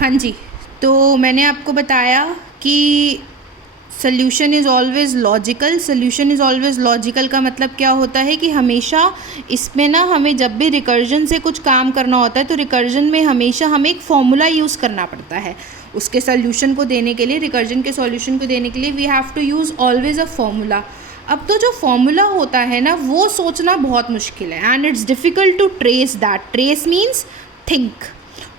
हाँ जी, तो मैंने आपको बताया कि solution is always logical. Solution is always logical का मतलब क्या होता है कि हमेशा इसमें ना हमें जब भी रिकर्जन से कुछ काम करना होता है तो रिकर्जन में हमेशा हमें एक फॉर्मूला यूज़ करना पड़ता है उसके सोल्यूशन को देने के लिए। रिकर्जन के सॉल्यूशन को देने के लिए we have to use always a formula. अब तो जो फॉर्मूला होता है ना वो सोचना बहुत मुश्किल है and it's difficult to trace that. Trace means think,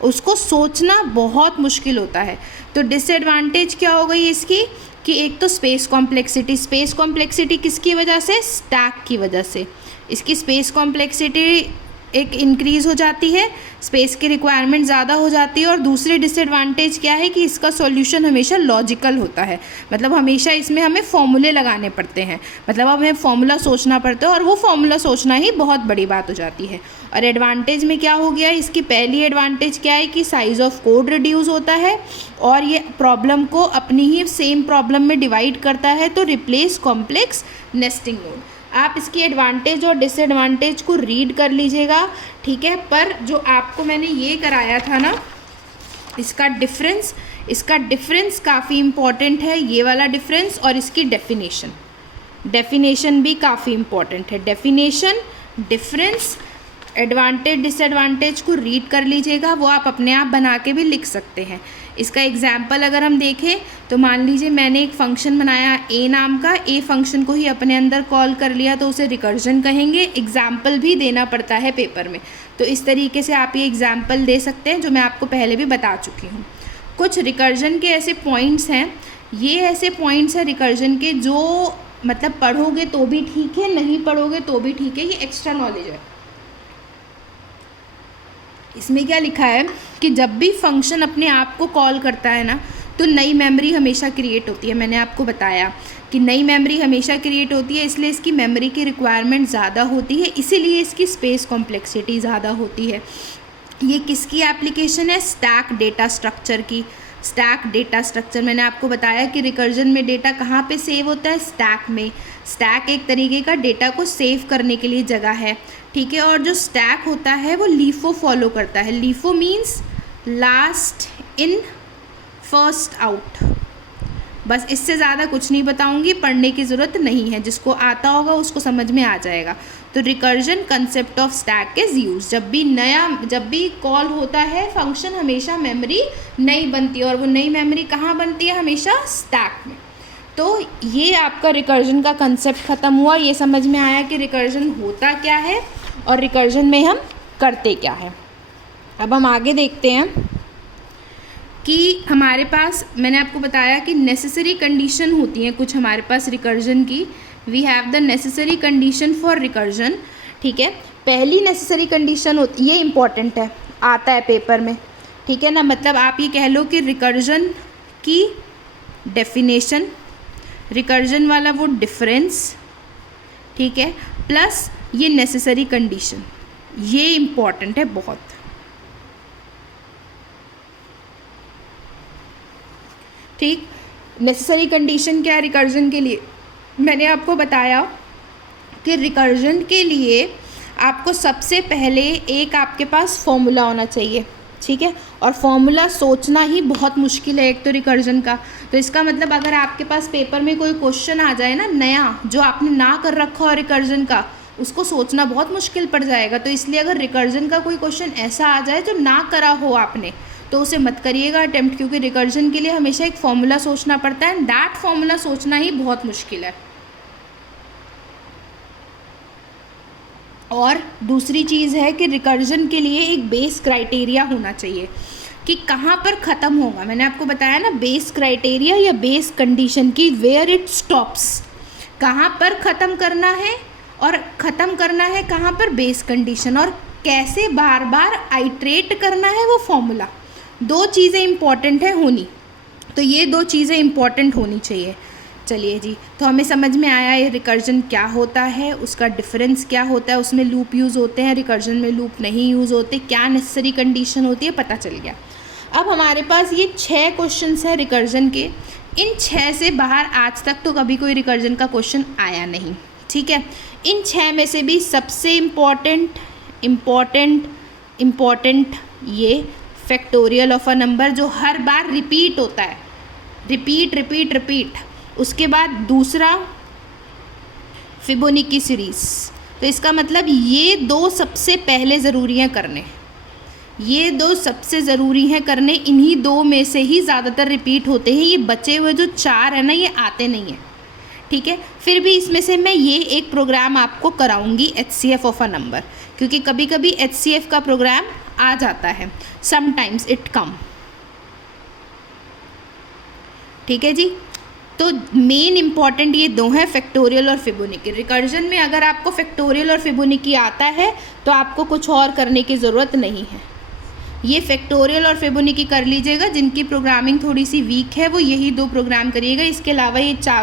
उसको सोचना बहुत मुश्किल होता है। तो डिसएडवांटेज क्या हो गई इसकी कि एक तो स्पेस कॉम्प्लेक्सिटी। स्पेस कॉम्प्लेक्सिटी किसकी वजह से? स्टैक की वजह से। इसकी स्पेस कॉम्प्लेक्सिटी एक इंक्रीज़ हो जाती है, स्पेस की रिक्वायरमेंट ज़्यादा हो जाती है। और दूसरी डिसएडवांटेज क्या है कि इसका सॉल्यूशन हमेशा लॉजिकल होता है, मतलब हमेशा इसमें हमें फॉर्मूले लगाने पड़ते हैं, मतलब हमें फॉर्मूला सोचना पड़ता है और वो फॉर्मूला सोचना ही बहुत बड़ी बात हो जाती है। और एडवांटेज में क्या हो गया, इसकी पहली एडवांटेज क्या है कि साइज़ ऑफ कोड रिड्यूस होता है और ये प्रॉब्लम को अपनी ही सेम प्रॉब्लम में डिवाइड करता है, तो रिप्लेस कॉम्प्लेक्स नेस्टिंग नोड। आप इसकी एडवांटेज और डिसएडवांटेज को रीड कर लीजिएगा, ठीक है। पर जो आपको मैंने ये कराया था ना, इसका डिफरेंस काफ़ी इम्पॉर्टेंट है, ये वाला डिफरेंस। और इसकी डेफिनेशन भी काफ़ी इम्पॉर्टेंट है। डेफिनेशन, डिफरेंस, एडवांटेज डिसएडवांटेज को रीड कर लीजिएगा, वो आप अपने आप बना के भी लिख सकते हैं। इसका एग्जाम्पल अगर हम देखें तो मान लीजिए मैंने एक फ़ंक्शन बनाया ए नाम का, ए फंक्शन को ही अपने अंदर कॉल कर लिया तो उसे रिकर्जन कहेंगे। एग्जाम्पल भी देना पड़ता है पेपर में, तो इस तरीके से आप ये एग्जाम्पल दे सकते हैं जो मैं आपको पहले भी बता चुकी हूँ। कुछ रिकर्जन के ऐसे पॉइंट्स हैं, ये ऐसे पॉइंट्स हैं रिकर्जन के जो मतलब पढ़ोगे तो भी ठीक है, नहीं पढ़ोगे तो भी ठीक है, ये एक्स्ट्रा नॉलेज है। इसमें क्या लिखा है कि जब भी फंक्शन अपने आप को कॉल करता है ना तो नई मेमोरी हमेशा क्रिएट होती है। मैंने आपको बताया कि नई मेमोरी हमेशा क्रिएट होती है, इसलिए इसकी मेमोरी की रिक्वायरमेंट ज़्यादा होती है, इसीलिए इसकी स्पेस कॉम्प्लेक्सिटी ज़्यादा होती है। ये किसकी एप्लीकेशन है? स्टैक डेटा स्ट्रक्चर की। स्टैक डेटा स्ट्रक्चर मैंने आपको बताया कि रिकर्जन में डेटा कहाँ पे सेव होता है? स्टैक में। स्टैक एक तरीके का डेटा को सेव करने के लिए जगह है, ठीक है। और जो स्टैक होता है वो लीफो फॉलो करता है। LIFO means last in first out. बस इससे ज़्यादा कुछ नहीं बताऊंगी, पढ़ने की ज़रूरत नहीं है, जिसको आता होगा उसको समझ में आ जाएगा। तो recursion concept of stack is use. जब भी कॉल होता है फंक्शन, हमेशा मेमोरी नई बनती है और वो नई मेमोरी कहाँ बनती है? हमेशा स्टैक में। तो ये आपका रिकर्जन का कंसेप्ट ख़त्म हुआ। ये समझ में आया कि रिकर्जन होता क्या है और रिकर्जन में हम करते क्या है। अब हम आगे देखते हैं कि हमारे पास, मैंने आपको बताया कि नेसेसरी कंडीशन होती हैं कुछ हमारे पास रिकर्जन की। We have the necessary condition for recursion, ठीक है। पहली नेसेसरी कंडीशन होती, ये इम्पॉर्टेंट है, आता है पेपर में, ठीक है ना। मतलब आप ये कह लो कि रिकर्जन की डेफिनेशन, रिकर्जन वाला वो डिफरेंस, ठीक है, प्लस ये नेसेसरी कंडीशन, ये इम्पॉर्टेंट है बहुत। ठीक, नेसेसरी कंडीशन क्या है रिकर्जन के लिए? मैंने आपको बताया कि रिकर्जन के लिए आपको सबसे पहले एक आपके पास फॉर्मूला होना चाहिए, ठीक है। और फॉर्मूला सोचना ही बहुत मुश्किल है एक तो रिकर्जन का। तो इसका मतलब अगर आपके पास पेपर में कोई क्वेश्चन आ जाए ना नया, जो आपने ना कर रखा हो रिकर्जन का, उसको सोचना बहुत मुश्किल पड़ जाएगा। तो इसलिए अगर रिकर्जन का कोई क्वेश्चन ऐसा आ जाए जो ना करा हो आपने, तो उसे मत करिएगा अटेम्प्ट, क्योंकि रिकर्जन के लिए हमेशा एक फॉर्मूला सोचना पड़ता है, दैट फॉर्मूला सोचना ही बहुत मुश्किल है। और दूसरी चीज़ है कि रिकर्जन के लिए एक बेस क्राइटेरिया होना चाहिए कि कहाँ पर ख़त्म होगा। मैंने आपको बताया ना बेस क्राइटेरिया या बेस कंडीशन की, वेयर इट स्टॉप्स, कहाँ पर ख़त्म करना है और ख़त्म करना है कहाँ पर? Base condition. और कैसे बार बार आइट्रेट करना है वो फॉर्मूला। दो चीज़ें इम्पॉर्टेंट है होनी, तो ये दो चीज़ें इम्पॉर्टेंट होनी चाहिए। चलिए जी, तो हमें समझ में आया ये रिकर्जन क्या होता है, उसका डिफरेंस क्या होता है, उसमें लूप यूज़ होते हैं, रिकर्जन में लूप नहीं यूज़ होते, क्या नेसेसरी कंडीशन होती है, पता चल गया। अब हमारे पास ये 6 क्वेश्चंस हैं रिकर्जन के। इन 6 से बाहर आज तक तो कभी कोई रिकर्जन का क्वेश्चन आया नहीं, ठीक है। इन 6 में से भी सबसे इम्पॉर्टेंट ये फैक्टोरियल ऑफ अ नंबर जो हर बार रिपीट होता है, रिपीट रिपीट रिपीट। उसके बाद दूसरा फिबोनाची सीरीज़। तो इसका मतलब ये दो सबसे पहले ज़रूरी हैं करने, ये दो सबसे ज़रूरी हैं करने, इन्हीं दो में से ही ज़्यादातर रिपीट होते हैं। ये बचे हुए जो 4 है ना, ये आते नहीं हैं, ठीक है। फिर भी इसमें से मैं ये एक प्रोग्राम आपको कराऊंगी HCF ऑफ अ नंबर, क्योंकि कभी कभी HCF का प्रोग्राम आ जाता है, समटाइम्स इट कम, ठीक है जी। तो मेन इंपॉर्टेंट ये दो हैं, फैक्टोरियल और फिबोनाची। रिकर्जन में अगर आपको फैक्टोरियल और फिबोनाची आता है तो आपको कुछ और करने की ज़रूरत नहीं है। ये फैक्टोरियल और फिबोनाची कर लीजिएगा। जिनकी प्रोग्रामिंग थोड़ी सी वीक है वो यही दो प्रोग्राम करिएगा, इसके अलावा ये 4